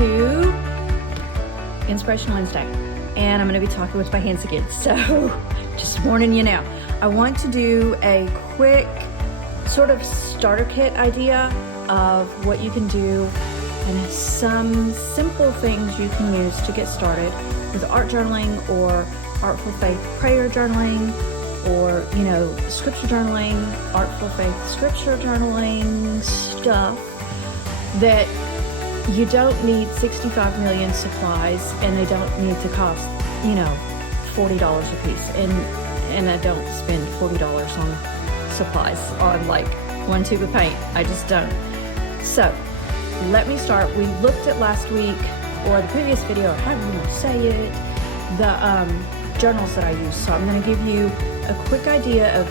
to Inspiration Wednesday, and I'm going to be talking with my hands again, so just warning you now. I want to do a quick sort of starter kit idea of what you can do and some simple things you can use to get started with art journaling or Artful Faith prayer journaling, or, you know, scripture journaling, Artful Faith scripture journaling stuff that you don't need 65 million supplies, and they don't need to cost, you know, $40 a piece. And I don't spend $40 on supplies, on like one tube of paint. I just don't. So let me start. We looked at last week, or the previous video, or however you want to say it, the journals that I use. So I'm going to give you a quick idea of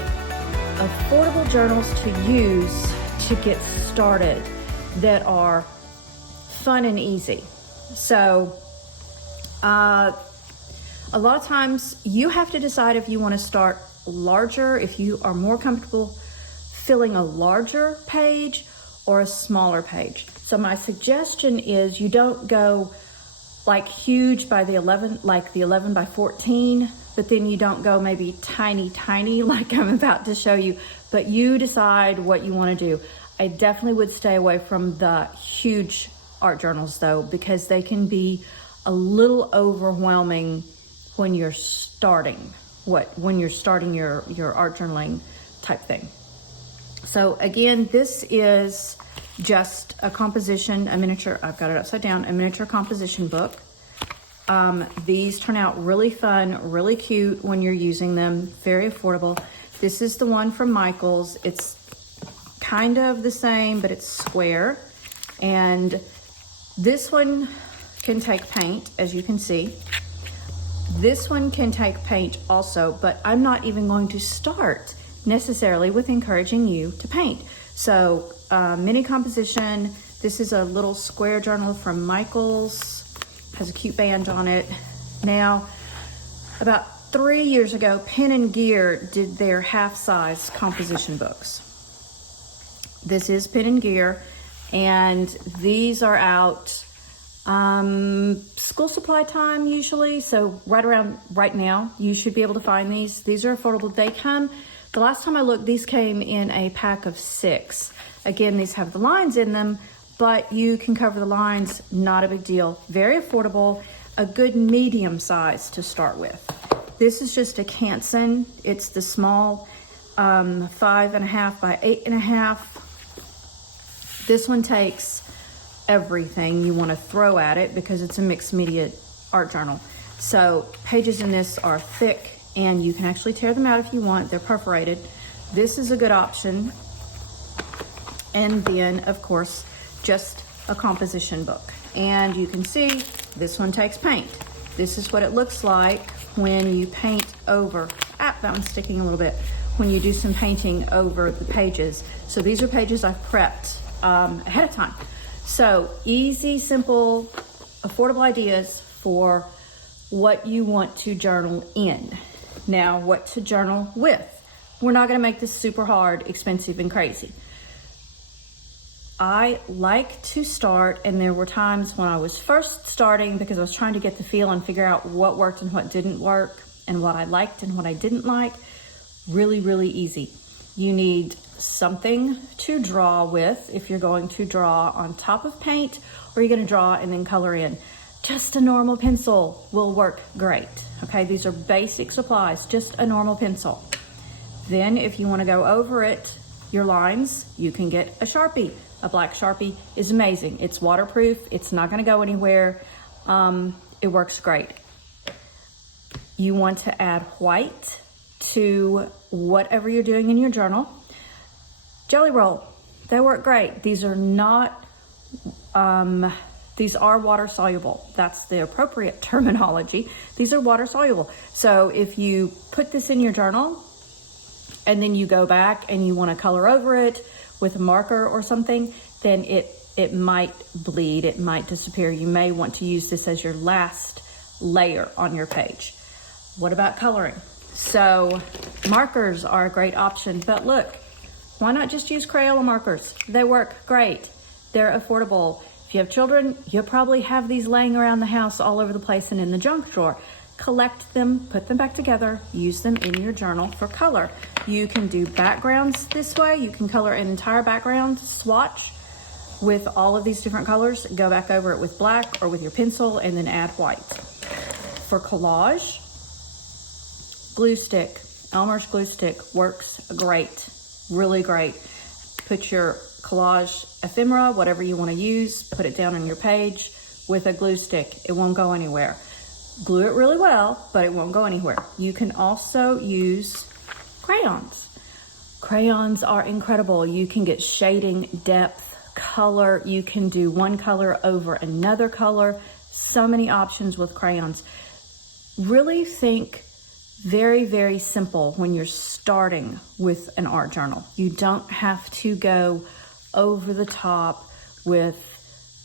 affordable journals to use to get started that are fun and easy. So a lot of times you have to decide if you want to start larger, if you are more comfortable filling a larger page or a smaller page. So my suggestion is you don't go like huge by the 11, like the 11 by 14, but then you don't go maybe tiny like I'm about to show you, but you decide what you want to do. I definitely would stay away from the huge art journals though, because they can be a little overwhelming when you're starting your art journaling type thing. So again, this is just a composition, a miniature, I've got it upside down, a miniature composition book. These turn out really fun, really cute when you're using them, very affordable. This is the one from Michaels. It's kind of the same, but it's square. And this one can take paint, as you can see. This one can take paint also, but I'm not even going to start necessarily with encouraging you to paint. So mini composition, this is a little square journal from Michaels, has a cute band on it. Now, about 3 years ago, Pen and Gear did their half-size composition books. This is Pen and Gear, and these are out school supply time usually, so right now you should be able to find these. These are affordable. They come, the last time I looked, these came in a pack of 6. Again, these have the lines in them, but you can cover the lines, not a big deal. Very affordable, a good medium size to start with. This is just a Canson. It's the small 5.5 by 8.5. This one takes everything you want to throw at it because it's a mixed media art journal. So pages in this are thick, and you can actually tear them out if you want. They're perforated. This is a good option. And then, of course, just a composition book. And you can see this one takes paint. This is what it looks like when you paint over. That one's sticking a little bit. When you do some painting over the pages. So these are pages I've prepped ahead of time. So easy, simple, affordable ideas for what you want to journal in. Now, what to journal with. We're not going to make this super hard, expensive, and crazy. I like to start, and there were times when I was first starting because I was trying to get the feel and figure out what worked and what didn't work, and what I liked and what I didn't like. Really, really easy. You need something to draw with if you're going to draw on top of paint, or you're going to draw and then color in. Just a normal pencil will work great. Okay, these are basic supplies, just a normal pencil. Then if you want to go over it, your lines, you can get a Sharpie. A black Sharpie is amazing. It's waterproof. It's not going to go anywhere. It works great. You want to add white to whatever you're doing in your journal. Jelly roll, they work great. These are not, these are water soluble. That's the appropriate terminology. These are water soluble. So if you put this in your journal and then you go back and you want to color over it with a marker or something, then it might bleed, it might disappear. You may want to use this as your last layer on your page. What about coloring? So markers are a great option, but look, why not just use Crayola markers? They work great. They're affordable. If you have children, you'll probably have these laying around the house all over the place and in the junk drawer. Collect them, put them back together, use them in your journal for color. You can do backgrounds this way. You can color an entire background swatch with all of these different colors. Go back over it with black or with your pencil and then add white. For collage, glue stick, Elmer's glue stick works great, really great. Put your collage ephemera, whatever you want to use, put it down on your page with a glue stick. It won't go anywhere. Glue it really well, but it won't go anywhere. You can also use crayons. Crayons are incredible. You can get shading, depth, color. You can do one color over another color. So many options with crayons. Really think very, very simple when you're starting with an art journal. You don't have to go over the top with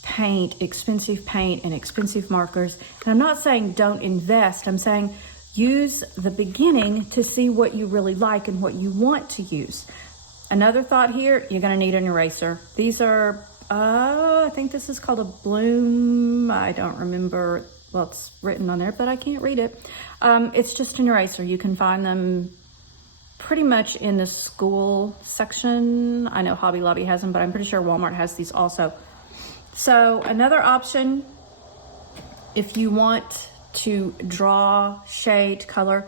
paint, expensive paint and expensive markers. And I'm not saying don't invest. I'm saying use the beginning to see what you really like and what you want to use. Another thought here, you're gonna need an eraser. These are, I think this is called a Bloom. I don't remember, well, it's written on there, but I can't read it. It's just an eraser. You can find them pretty much in the school section. I know Hobby Lobby has them, but I'm pretty sure Walmart has these also. So another option, if you want to draw, shade, color,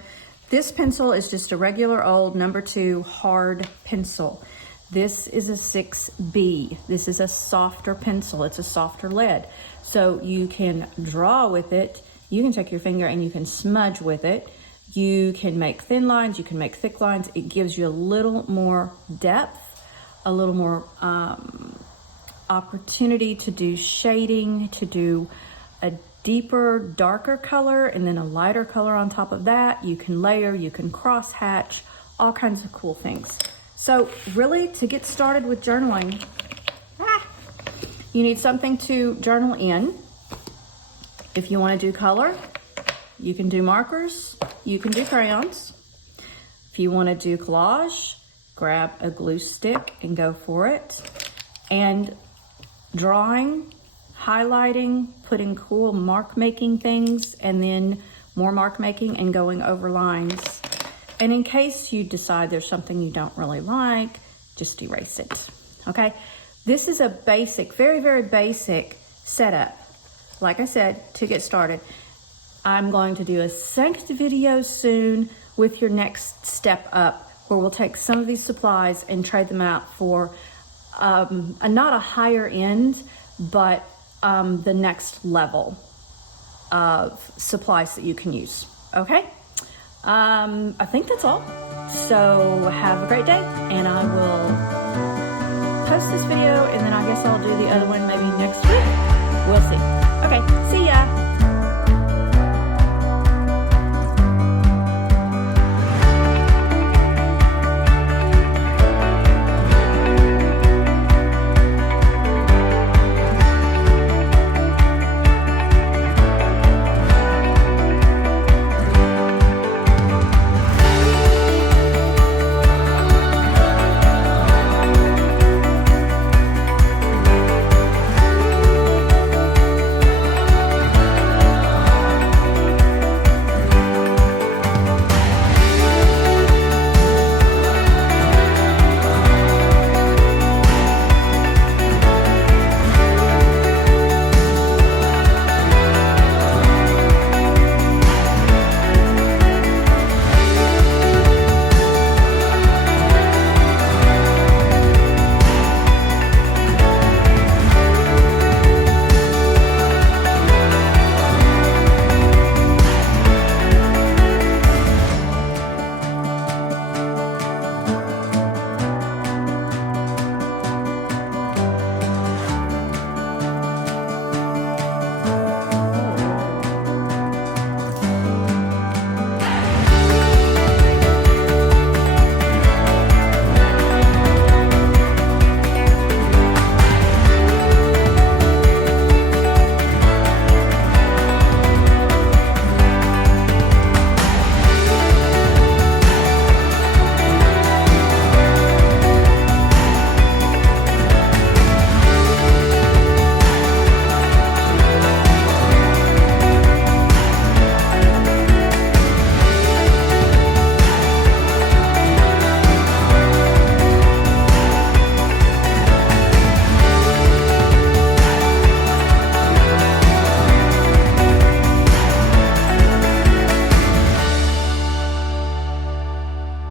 this pencil is just a regular old number 2 hard pencil. This is a 6B. This is a softer pencil. It's a softer lead. So you can draw with it. You can take your finger and you can smudge with it. You can make thin lines. You can make thick lines. It gives you a little more depth, a little more opportunity to do shading, to do a deeper, darker color, and then a lighter color on top of that. You can layer, you can cross hatch, all kinds of cool things. So really, to get started with journaling, you need something to journal in. If you want to do color, you can do markers, you can do crayons. If you want to do collage, grab a glue stick and go for it. And drawing, highlighting, putting cool mark making things, and then more mark making and going over lines. And in case you decide there's something you don't really like, just erase it, okay? This is a basic, very, very basic setup. Like I said, to get started. I'm going to do a synced video soon with your next step up, where we'll take some of these supplies and trade them out for not a higher end, but the next level of supplies that you can use, okay? I think that's all. So have a great day, and I will post this video, and then I guess I'll do the other one maybe next week. We'll see. Okay, see you.